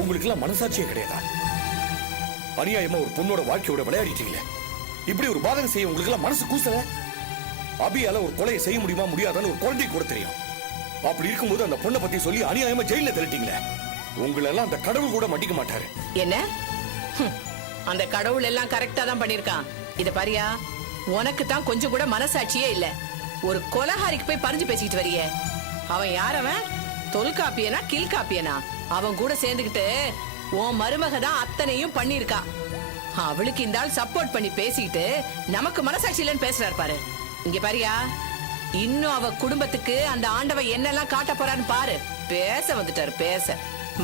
உங்களுக்கு எல்லாம் மனசாட்சியே கிடையாதா? அநியாயமா ஒரு பொண்ணோட வாழ்க்கையோட விளையாடிட்டீங்களே. இப்படி ஒரு பாதகம் செய்ய உங்களுக்கு எல்லாம் மனசு கூசல? அபியால ஒரு கொலையை செய்ய முடியுமா முடியாதான்னு ஒரு குழந்தை கூட தெரியும். அப்படி இருக்கும்போது அந்த பொண்ணை பத்தி சொல்லி அநியாயமா ஜெயில தள்ளிட்டீங்களே. உங்களெல்லாம் அந்த கடவுள் கூட மன்னிக்க மாட்டாரு. என்ன? அந்த கடவுள் எல்லாம் கரெக்டா தான் பண்ணிருக்கான். இத பாரியா, உனக்கு தான் கொஞ்சம் கூட மனசாட்சியே இல்ல. ஒரு கொலகாரிக்கு போய் பறிஞ்சு பேசிக்கிட்டு வரியே. அவன் யார்? அவன் தொல்காப்பியனா கில்காப்பியனா? அவன் கூட சேர்ந்துகிட்டு உன் மருமக தான் அத்தனையும் பண்ணிருக்கா. அவளுக்கு இந்த ஆள் சப்போர்ட் பண்ணி பேசிக்கிட்டு நமக்கு மனசாட்சி இல்லைன்னு பேசுறாரு பாரு. இங்க பாரியா, இன்னும் அவ குடும்பத்துக்கு அந்த ஆண்டவ என்னெல்லாம் காட்ட போறான்னு பாரு. பேச வந்துட்டாரு பேச.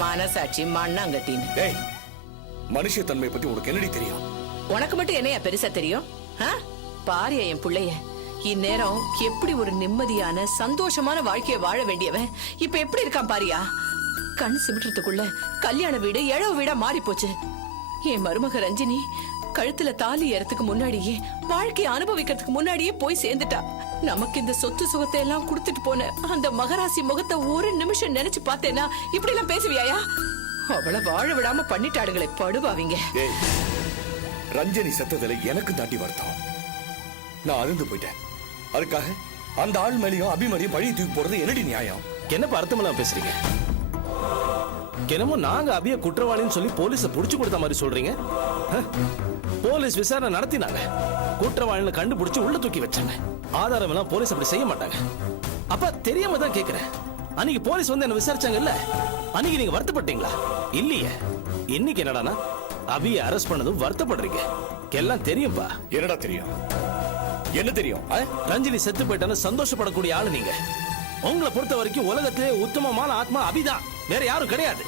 மனசாட்சி மண்ணாங்கட்டின்னு. டேய், மனுஷ தன்மை பத்தி உனக்கு என்னடி தெரியும்? உனக்கு மட்டும் என்னையா பெருசா தெரியும்? பாரியா என் புள்ளைய இந்நேரம் எப்படி ஒரு நிம்மதியான சந்தோஷமான வாழ்க்கைய வாழ வேண்டியவன் இப்ப எப்படி இருக்கான் பாரியா. கண் சிமிட்டுறதுக்குள்ள கல்யாண வீடு இழவு வீடா மாறி போச்சு. என் மருமக ரஞ்சினி கழுத்துல தாலி ஏறதுக்கு முன்னாடியே வாழ்க்கைய அனுபவிக்கிறதுக்கு முன்னாடியே போய் சேர்ந்துட்டா. நமக்கு இந்த சொத்து சுகத்தை எல்லாம் கொடுத்துட்டு போன அந்த மகராசி முகத்தை ஒரு நிமிஷம் நினைச்சு பார்த்தேன்னா இப்படி எல்லாம் பேசுவியாயா? அவளை வாழ விடாம பண்ணிட்டாடுங்களே படுவாவிங்க. ரஞ்சனி செத்ததுல எனக்கு தாண்டி வருத்தம். நான் அருந்து போயிட்டேன். அதுக்காக அந்த ஆள் மேலையும் அபிமரியும் பழி தூக்கி போறது என்னடி நியாயம்? என்னப்பா அர்த்தமெல்லாம் பேசுறீங்க? என்னமோ நாங்க அபிய குற்றவாளின்னு சொல்லி போலீஸ புடிச்சு கொடுத்த மாதிரி சொல்றீங்க. போலீஸ் விசாரணை நடத்தினாங்க, குற்றவாளின்னு கண்டுபிடிச்சு உள்ள தூக்கி வச்சாங்க. ஆதாரம் எல்லாம் போலீஸ் அப்படி செய்ய மாட்டாங்க. அப்ப தெரியாம தான் கேக்குறேன். அன்னைக்கு போலீஸ் வந்து என்ன விசாரிச்சாங்க இல்ல, அன்னைக்கு நீங்க வருத்தப்பட்டீங்களா? இல்லையே. இன்னைக்கு என்னடானா அபிய அரெஸ்ட் பண்ணதும் வருத்தப்படுறீங்க. எல்லாம் தெரியும்பா. என்னடா தெரியும்? என்ன தெரியும்? ரஞ்சினி செத்து போயிட்டான்னு சந்தோஷப்படக்கூடிய ஆளு நீங்க. உங்களை பொறுத்த வரைக்கும் உலகத்திலே உத்தமமான ஆத்மா அபிதான், வேற யாரும் கிடையாது.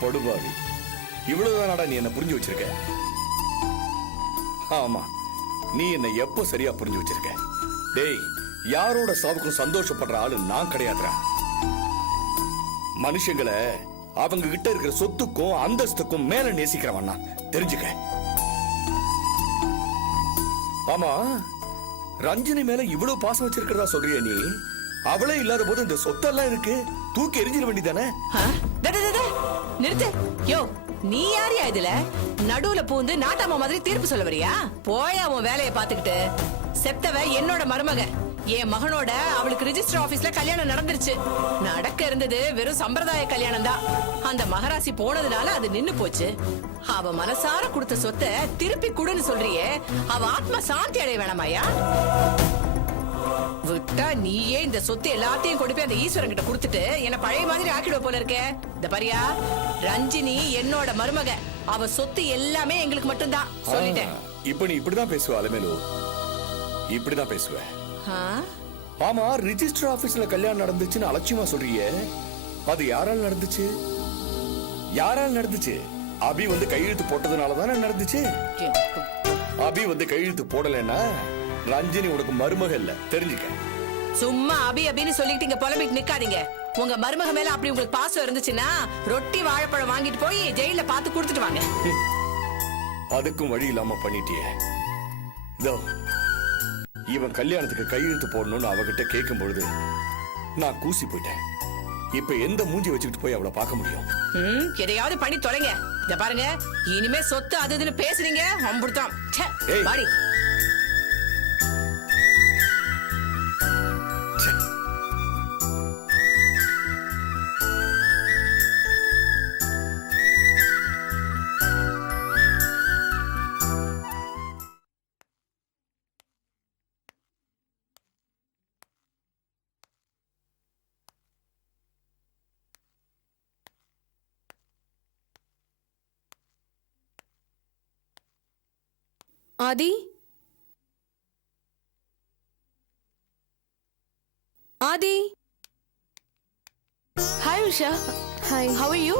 படுபாவி, இவ்வளவுதானடா நீ என்ன புரிஞ்சு வச்சிருக்க? ஆமா, நீ என்ன எப்ப சரியா புரிஞ்சு வச்சிருக்க? டேய், யாரோட சாவுக்கும் சந்தோஷப்படுற ஆளு நான் கிடையாதுடா. மனுஷங்களை அவங்க கிட்ட இருக்கிற சொத்துக்கும் அந்தஸ்துக்கும் மேல நேசிக்கிறவன் தெரிஞ்சுக்க. ஆமா, ரஞ்சினி மேல இவ்வளவு பாசம் வச்சிருக்கிறதா சொல்றிய நீ? அவளே இல்லாத போது இந்த சொத்தெல்லாம் இருக்கு, தூக்கி எரிஞ்சிட வேண்டியதானே? நிறுத்து. யோ, நீ யாரியா இதுல நடுவுல பூந்து நாட்டாம மாதிரி தீர்ப்பு சொல்ல வரியா? போயா உன் வேலையை பாத்துக்கிட்டு. செத்தவ என்னோட மருமக. என் மகனோட அவளுக்கு ரிஜிஸ்டர் ஆபீஸ்ல கல்யாணம் நடந்துருச்சு. நடக்க இருந்தது வெறும் சம்பிரதாய கல்யாணம் தான். அந்த மகராசி போனதுனால அது நின்னு போச்சு. அவ மனசார கொடுத்த சொத்தை திருப்பி குடுன்னு சொல்றியே, அவ ஆத்மா சாந்தி அடைய வேணாமாயா? விட்டா நீயே இந்த சொத்து எல்லாத்தையும் கொண்டு போய் அந்த ஈஸ்வரன் கிட்ட கொடுத்துட்டு என்ன பழைய மாதிரி ஆக்கிடுவ போல இருக்க. இந்த பாரியா, ரஞ்சினி என்னோட மருமக. அவ சொத்து எல்லாமே எங்களுக்கு மட்டும்தான் சொல்லிட்டேன். இப்ப நீ இப்படிதான் பேசுவ அலமேலு, இப்படிதான் பேசுவ. ஆமா, ரிஜிஸ்டர் ஆபீஸ்ல கல்யாணம் நடந்துச்சுன்னு அலட்சியமா சொல்றியே, அது யாரால் நடந்துச்சு? யாரால் நடந்துச்சு? அபி வந்து கையெழுத்து போட்டதுனாலதானே நடந்துச்சு. அபி வந்து கையெழுத்து போடலன்னா ரஞ்சினி உனக்கு மருமக இல்ல, தெரிஞ்சுக்க. சும்மா அபி அபின்னு சொல்லிட்டு புலம்பிட்டு நிக்காதீங்க. உங்க மருமக மேல அப்படி உங்களுக்கு பாசம் இருந்துச்சுன்னா ரொட்டி வாழைப்பழம் வாங்கிட்டு போய் ஜெயில பார்த்து கொடுத்துட்டு வாங்க. அதுக்கும் வழி இல்லாம பண்ணிட்டியே. இவன் கல்யாணத்துக்கு கையெழுத்து போடணும்னு அவகிட்ட கேட்கும் பொழுது நான் கூசி போயிட்டேன். இப்ப எந்த மூஞ்சி வச்சுக்கிட்டு போய் அவளை பார்க்க முடியும்? எதையாவது பண்ணி தொலைங்க. இத பாருங்க, இனிமே சொத்து அது இதுன்னு பேசுறீங்க அம்புடுதான். வாடி. Adi? Adi? Hi Usha. Hi. How are you?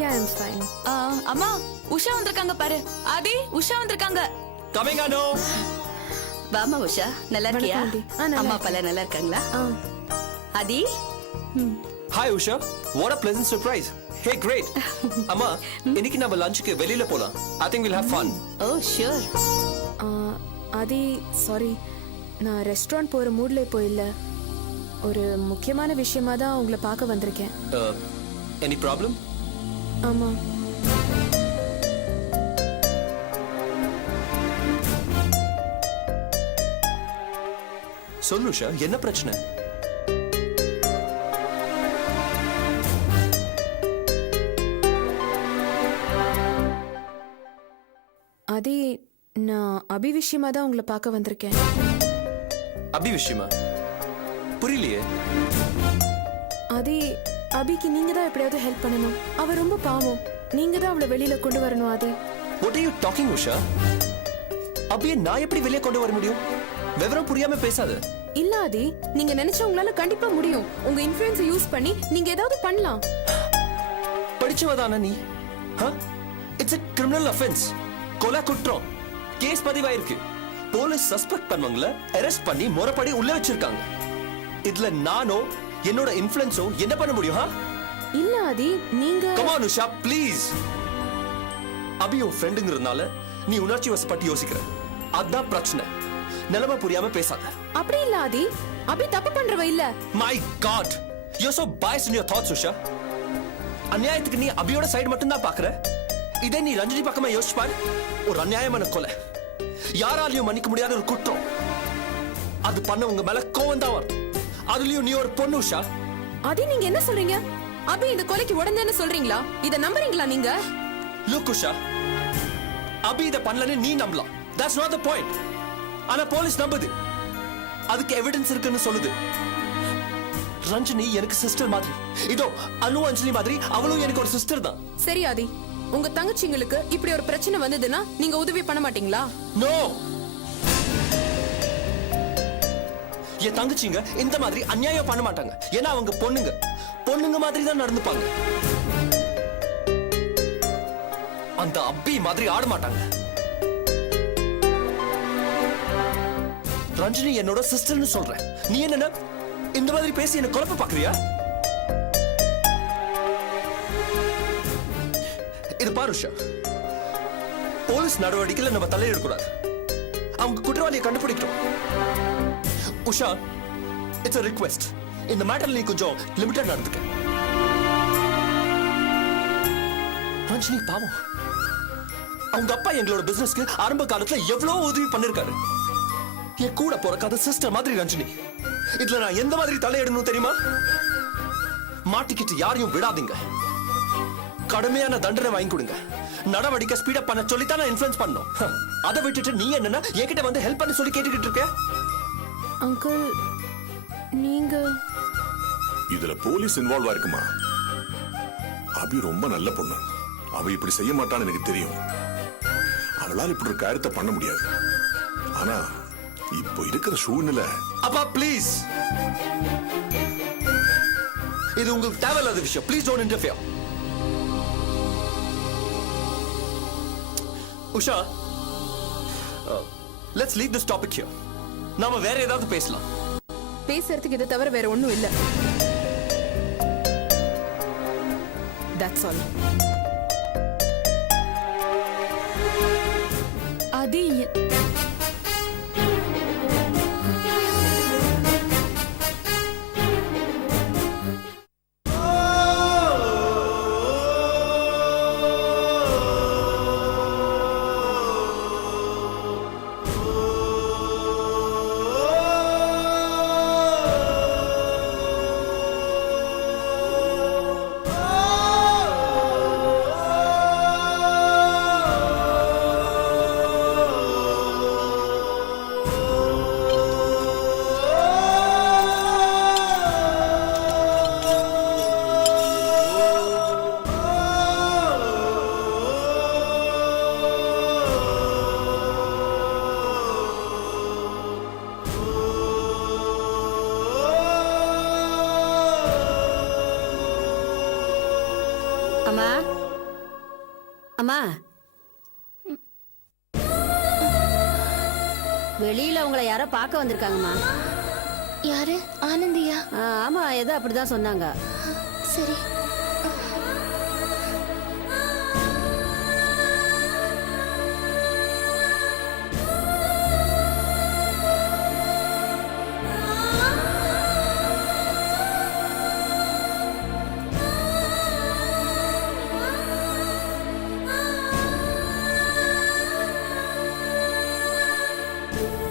Yeah, I'm fine. அம்மா உஷா வந்திருக்காங்க பாரு. ஆதி உஷா வந்திருக்காங்க. Coming Ado. வாமா உஷா, நல்லா இருக்கியா? அம்மா அப்பா நல்லா இருக்காங்களா? ஆதி? Hi Usha, what a pleasant surprise. Hey, great. அம்மா, இன்னைக்கு நம்ம லஞ்சுக்கு வெளியில போலாம். I think we'll have fun. Oh, sure. Adi, sorry. நான் ரெஸ்டாரண்ட் போற மூட்ல இப்போ இல்ல. ஒரு முக்கியமான விஷயமா தான் உங்களை பார்க்க வந்திருக்கேன். Any problem? ஆமா. சொல்லு உஷா, என்ன பிரச்சனை? அதே நான் அபி விஷயமா தான் உங்களை பார்க்க வந்திருக்கேன். அபி விஷயமா? புரியலையே. அதே அபிக்கு நீங்க தான் எப்படியாவது ஹெல்ப் பண்ணணும். அவ ரொம்ப பாவம். நீங்க தான் அவளை வெளியில கொண்டு வரணும். அதே What are you talking, Usha? அபியை நான் எப்படி வெளியே கொண்டு வர முடியும்? விவரம் புரியாம பேசாத. இல்ல ஆதி, நீங்க நினைச்சா உங்களால கண்டிப்பா முடியும். உங்க இன்ஃப்ளூயன்ஸை யூஸ் பண்ணி நீங்க ஏதாவது பண்ணலாம். படிச்சவதானா நீ? It's a criminal offense. கொலை குற்றம். கேஸ் பதிவாயிருக்கு. போலீஸ் சஸ்பெக்ட் பண்ணவங்கள அரெஸ்ட் பண்ணி முறைப்படி உள்ள வச்சிருக்காங்க. இதுல நானோ என்னோட இன்ஃப்ளூயன்ஸோ என்ன பண்ண முடியும்? இல்ல ஆதி, நீங்க Come on உஷா, ப்ளீஸ். அபி உன் ஃப்ரெண்டுங்கிறதுனால நீ உணர்ச்சி வசப்பட்டு யோசிக்கிற. அதான் பிரச்சனை. நிலைமை புரியாம பேசாத. அப்படி இல்ல ஆதி, அபி தப்பு பண்றவ இல்ல. My God, you're so biased in your thoughts, Usha. அநியாயத்துக்கு நீ அபியோட சைடு மட்டும் தான் பாக்குற. இதே நீ ரஞ்சினி பக்கமா யோசிச்சு பாரு. ஒரு அநியாயமான கொலை, யாராலையும் மன்னிக்க முடியாத ஒரு குற்றம். அது பண்ணவங்க மேல கோவம் தான் வரும். அதுலயும் நீ ஒரு பொண்ணு உஷா. ஆதி, நீங்க என்ன சொல்றீங்க? அபி இந்த கொலைக்கு உடனேன்னு சொல்றீங்களா? இத நம்புறீங்களா நீங்க? Look உஷா, அபி இத பண்ணலன்னு நீ நம்பலாம். That's not the point. ஆனா போலீஸ் நம்புது. அதுக்கு எவிடன்ஸ் இருக்குன்னு சொல்லுது. ரஞ்சினி எனக்கு சிஸ்டர் மாதிரி. இதோ அனு அஞ்சலி மாதிரி அவளும் எனக்கு ஒரு சிஸ்டர் தான். சரி ஆதி, உங்க தங்கச்சிங்களுக்கு இப்படி ஒரு பிரச்சனை வந்ததுன்னா நீங்க உதவி பண்ண மாட்டீங்களா? நோ. என் தங்கச்சிங்க இந்த மாதிரி அநியாயம் பண்ண மாட்டாங்க. ஏன்னா அவங்க பொண்ணுங்க மாதிரி தான் நடந்துப்பாங்க. அந்த அபி மாதிரி ஆட மாட்டாங்க. ரஞ்சினி என்னோட சிஸ்டர்னு சொல்றேன். நீ என்ன இந்த மாதிரி பேசி என்ன குழப்ப பாக்குறியா? இது பாரு உஷா, போலீஸ் நடவடிக்கையில நம்ம தலையிடக்கூடாது. அவங்க குற்றவாளியை கண்டுபிடிக்கணும். Usha, it's a request. இந்த மேட்டர்ல நீ கொஞ்சம் லிமிட்டட் நடந்துக்க. ரஞ்சினி பாவம். அவங்க அப்பா எங்களோட பிசினஸ்க்கு ஆரம்ப காலத்துல எவ்வளவு உதவி பண்ணிருக்காரு. என் கூட பிறக்காத சிஸ்டர் மாதிரி ரஞ்சினி. இதுல நான் எந்த மாதிரி தலையிடணும் தெரியுமா? மாட்டிக்கிட்டு யாரையும் விடாதீங்க. கடுமையான தண்டனை வாங்கி கொடுங்க. நடவடிக்கை ஸ்பீடப் பண்ண சொல்லித்தான் நான் இன்ஃப்ளூயன்ஸ் பண்ணோம். அதை விட்டுட்டு நீ என்னன்னா என்கிட்ட வந்து ஹெல்ப் பண்ண சொல்லி கேட்டுக்கிட்டு இருக்க. அங்கிள், நீங்க இதுல போலீஸ் இன்வால்வ் ஆயிருக்குமா? அபி ரொம்ப நல்ல பொண்ணு. அவ இப்படி செய்ய மாட்டான்னு எனக்கு தெரியும். அவளால் இப்படி ஒரு காரியத்தை பண்ண முடியாது. ஆனா இப்போ இருக்கிற சூழ்நிலை. அப்பா ப்ளீஸ், இது உங்களுக்கு தேவையில்லாத விஷயம். Please don't interfere. Usha, let's leave this topic here. நாம வேற ஏதாவது பேசலாம். பேசுறதுக்கு இதை தவிர வேற ஒண்ணும் இல்ல. That's all. அது அம்மா, அம்மா, வெளியில உங்களை யாரோ பார்க்க வந்திருக்காங்கம்மா. யாரு? ஆனந்தியா? ஆமா, ஏதோ அப்படிதான் சொன்னாங்க. சரி.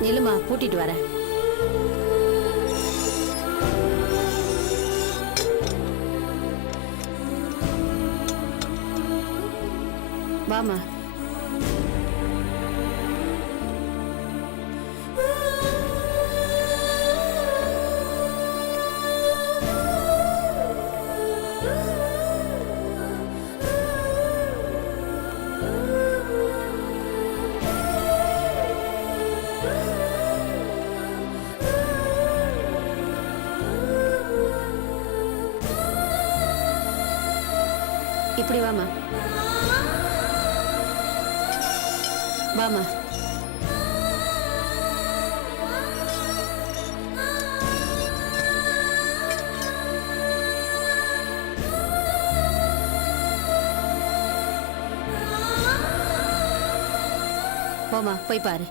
நிலுமா பூட்டிட்டு வரேன். வாமா. இப்படி வாமா. வாமா. போமா, போய் பாரு.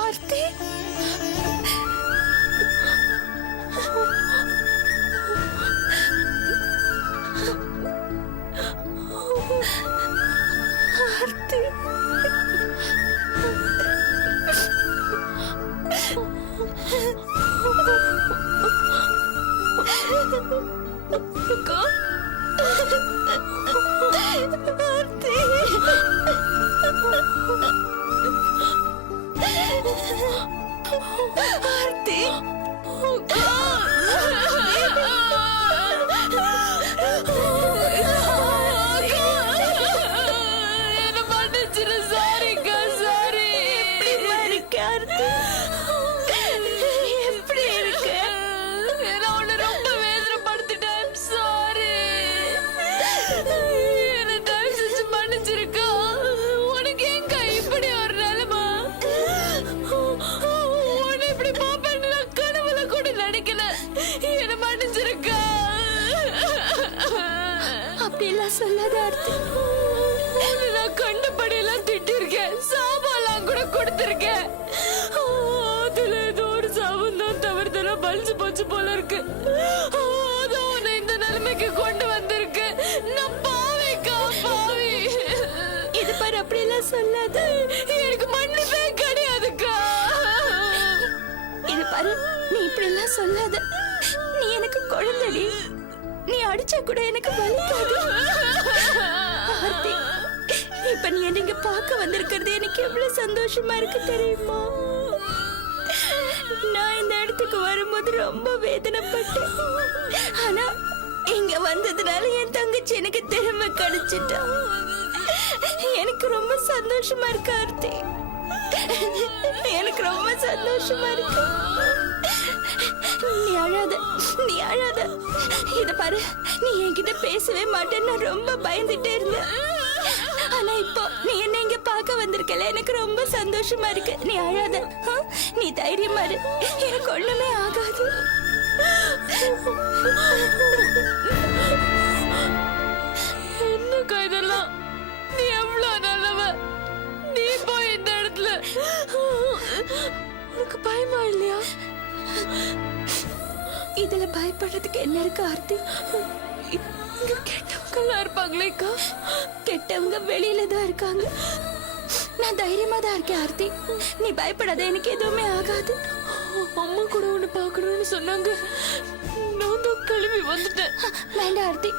ஆர்த்தி ஆர்த்தி அக்கா. ஆர்த்தி ஆர்த்தி என்ன மன்னிச்சிரு. சாரிக்கா, சாரி. எப்படி இருக்க? நான் உன்னை ரொம்ப வேதனைப்படுத்திட்டேன். சாரி. என்ன தயவு செஞ்சு மன்னிச்சிருக்கா. உனக்கு எங்க இப்படி ஒரு நிலைமை? உன்னை இப்படி பாப்பேன்னு நான் கனவுல கூட நினைக்கல. என்ன மன்னிச்சிருக்கா. அப்படியெல்லாம் சொல்லாத ஆர்த்தி. நான் கண்டபடியெல்லாம் திட்டிருக்கேன். சாபாலாம் கூட கொடுத்திருக்கேன். அதுல ஏதோ ஒரு சாபம் தான் தவிர்த்தல பலிச்சு போச்சு போல இருக்கு. அதான் உன்னை இந்த நிலைமைக்கு கொண்டு வந்திருக்கு. நான் பாவிக்கா, பாவி. இது பாரு, அப்படியெல்லாம் சொல்லாத. எனக்கு மன்னிப்பே கிடையாதுக்கா. இது பாரு, நீ இப்படி எல்லாம் சொல்லாத. நீ எனக்கு குழந்தைடி. நீ அடிச்சா கூட எனக்கு வலிக்காது. ஆர்த்தி, இப்ப நீ என்ன இங்க பார்க்க வந்திருக்கிறது எனக்கு எவ்வளவு சந்தோஷமா இருக்கு தெரியுமா? நான் இந்த இடத்துக்கு வரும்போது ரொம்ப வேதனைப்பட்டேன். ஆனா இங்க வந்ததுனால என் தங்கச்சி எனக்கு திரும்ப கிடைச்சிட்டா. எனக்கு ரொம்ப சந்தோஷமா இருக்கு ஆர்த்தி. எனக்கு ரொம்ப சந்தோஷமா இருக்கு. நீ அழாத, நீ அழாத. இத பாரு, நீ என்கிட்ட பேசவே மாட்டேன்னு நான் ரொம்ப பயந்துட்டே இருந்தேன். ஆனா இப்போ நீ என்ன இங்க பார்க்க வந்திருக்கல, எனக்கு ரொம்ப சந்தோஷமா இருக்கு. நீ அழாத, நீ தைரியமா இரு. எனக்கு ஒண்ணுமே ஆகாது. என்னக்கா இதெல்லாம்? நீ எவ்வளவு நல்லவ. நீ போய் இந்த இடத்துல உனக்கு பயமா இல்லையா? இதுல பயப்படுறதுக்கு என்ன இருக்கு ஆர்த்தி? இங்க கெட்டவங்க எல்லாம் இருப்பாங்களேக்கா. கெட்டவங்க வெளியில தான் இருக்காங்க. நான் தைரியமா தான் இருக்கேன் ஆர்த்தி. நீ பயப்படாத, எனக்கு எதுவுமே ஆகாது. அம்மா கூட உன்னை பார்க்கணும்னு சொன்னாங்க. நான் தான் கிளம்பி வந்துட்டேன். வேண்டாம் ஆர்த்தி,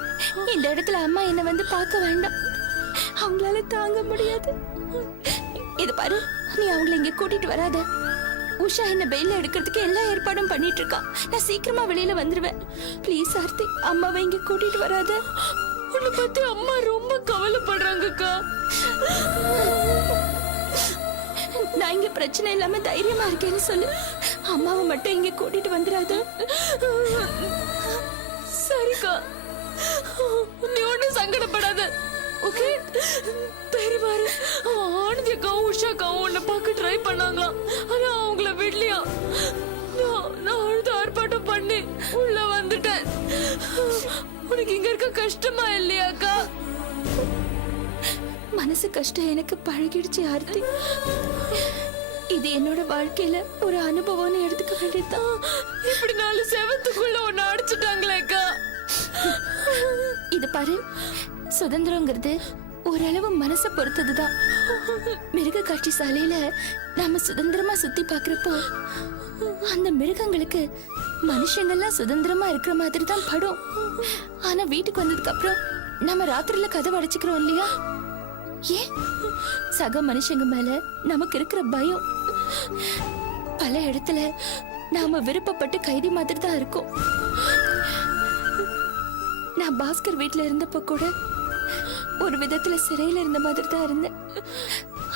இந்த இடத்துல அம்மா என்ன வந்து பார்க்க வேண்டாம். அவங்களால தாங்க முடியாது. இது பாரு, நீ அவங்களை இங்க கூட்டிட்டு வராத. உஷா என்ன பெயில எடுக்கிறதுக்கு எல்லா ஏற்பாடும் பண்ணிட்டு இருக்கா. நான் சீக்கிரமா வெளியில வந்துருவேன். ப்ளீஸ் ஆர்த்தி, அம்மாவை இங்க கூட்டிட்டு வராத. உன்னை பத்தி அம்மா ரொம்ப கவலைப்படுறாங்கக்கா. நான் இங்க பிரச்சனை இல்லாம தைரியமா இருக்கேன்னு சொல்லு. அம்மாவை மட்டும் இங்க கூட்டிட்டு வந்துடாத. சரிக்கா, நீ ஒன்னும் சங்கடப்படாத. ஓகே, தெரியுமா? ஆனந்தி அக்காவும் உஷா அக்காவும் உன்னை பார்க்க ட்ரை பண்ணாங்களாம். ஆனா அவங்கள விடலையா. நான் அழுது ஆர்ப்பாட்டம் பண்ணி உள்ள வந்துட்டேன். உனக்கு இங்க இருக்க கஷ்டமா இல்லையாக்கா? மனசு கஷ்டம் எனக்கு பழகிடுச்சு ஆர்த்தி. இது என்னோட வாழ்க்கையில ஒரு அனுபவம்னு எடுத்துக்க வேண்டியதுதான். இப்படி 4 செவத்துக்குள்ள ஒன்னு அடிச்சுட்டாங்களேக்கா. இது பாரு, சுதந்திரங்கிறது ஓரளவு மனசை பொறுத்ததுதான். மிருக காட்சி சாலையில நாம சுதந்திரமா சுத்தி பாக்குறப்போ அந்த மிருகங்களுக்கு மனுஷங்கள்லாம் சுதந்திரமா இருக்கிற மாதிரி தான் படும். ஆனா வீட்டுக்கு வந்ததுக்கு அப்புறம் நம்ம ராத்திரில கதவை அடைச்சுக்கிறோம் இல்லையா? ஏன்? சக மனுஷங்க மேல நமக்கு இருக்கிற பயம் பல இடத்துல நாம விருப்பப்பட்டு கைதி மாதிரி தான் இருக்கும். நான் பாஸ்கர் வீட்டுல இருந்தப்ப கூட ஒரு விதத்துல சிறையில இருந்த மாதிரி தான் இருந்தேன்.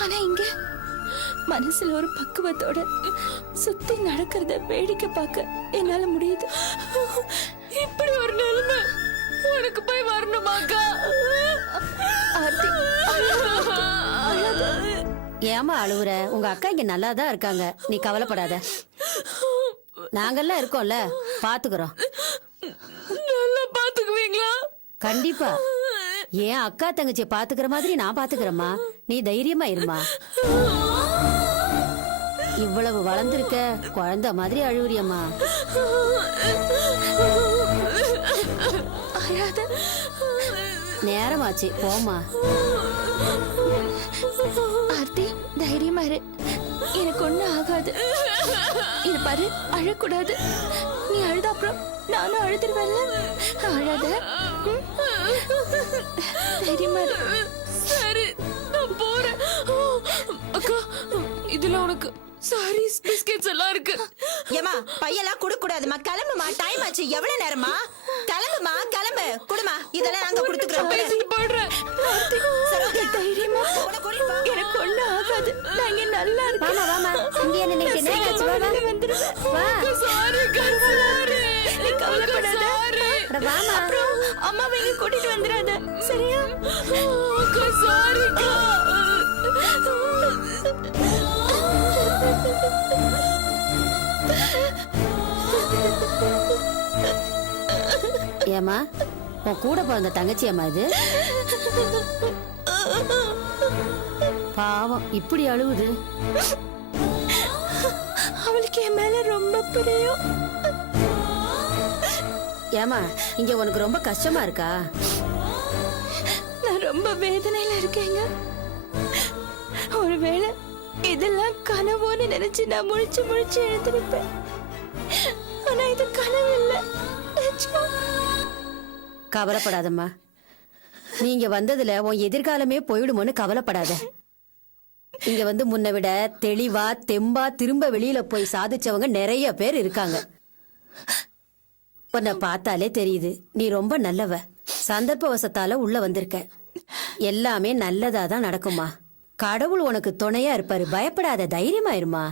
ஆனா இங்க மனசுல ஒரு பக்குவத்தோட சுத்தி நடக்கிறத வேடிக்கை பார்க்க என்னால முடியுது. இப்படி ஒரு நிலைமை உனக்கு போய் வரணுமாக்கா? ஆர்த்தி, ஏமா அழுவுற? உங்க அக்கா இங்க நல்லா தான் இருக்காங்க, நீ கவலைப்படாத. நாங்கெல்லாம் இருக்கோம்ல, பாத்துக்கிறோம். நல்லா பாத்துக்குவீங்களா? கண்டிப்பா. ஏன் அக்கா தங்கச்சி பாத்துக்கிற மாதிரி நான் பாத்துக்கிறேம்மா, நீ தைரியமா இருமா. இவ்வளவு வளர்ந்திருக்க, குழந்தை மாதிரி அழுவுறியம்மா. நேரமாச்சு, போமா. ஆர்த்தி, தைரியமா இரு, எனக்கு ஒண்ணும் ஆகாது. இது பாரு, அழக்கூடாது. நீ அழுத அப்புறம் நானும் அழுதுருவேன்ல. அழாத, தைரியமா இரு. சரி, நான் போறேன். அக்கா, இதுல உனக்கு சாரீஸ் பிஸ்கெட்ஸ் எல்லாம் இருக்கு. ஏமா பையெல்லாம் குடுக்க கூடாதுமா, கிளம்புமா, டைம் ஆச்சு. எவ்வளவு நேரமா? கிளம்புமா, கிளம்பு, குடுமா, இதெல்லாம் நாங்க குடுத்துக்கிறோம். பேசிட்டு போடுறேன். தைரியமா எனக்கு ஒண்ணு ஆகாது, நான் இங்க நல்லா இருக்கேன். வாமா இங்க என்ன நினைக்கிற? நேராச்சு, வா வா வா. சாரி சாரி, நீ கவலைப்படாத. வாமா, அம்மாவை இங்க கூட்டிட்டு வந்துடாத, சரியா? அக்கா, சாரிக்கா. ஏமா, உன் கூட பிறந்த தங்கச்சி அம்மா இது? பாவம், இப்படி அழுவுது. அவளுக்கு என் மேல ரொம்ப பிரியம். ஏமா, இங்க உனக்கு ரொம்ப கஷ்டமா இருக்கா? நான் ரொம்ப வேதனையில இருக்கேங்க. ஒருவேளை இதெல்லாம் கனவோன்னு நினைச்சு நான் முழிச்சு முழிச்சு எழுந்திருப்பேன். ஆனா இது கனவு இல்ல, நிஜம். கவலைப்படாதம்மா, நீங்க வந்ததுல உன் எதிர்காலமே போயிடுமோன்னு கவலைப்படாத. இங்க வந்து முன்ன விட தெளிவா தெம்பா திரும்ப வெளியில போய் சாதிச்சவங்க நிறைய பேர் இருக்காங்க. உன்னை பார்த்தாலே தெரியுது, நீ ரொம்ப நல்லவ. சந்தர்ப்பவசத்தால உள்ள வந்திருக்க. எல்லாமே நல்லதா தான் நடக்குமா. கடவுள் உனக்கு துணையா இருப்பாரு, பயப்படாத, தைரியமா இருமா.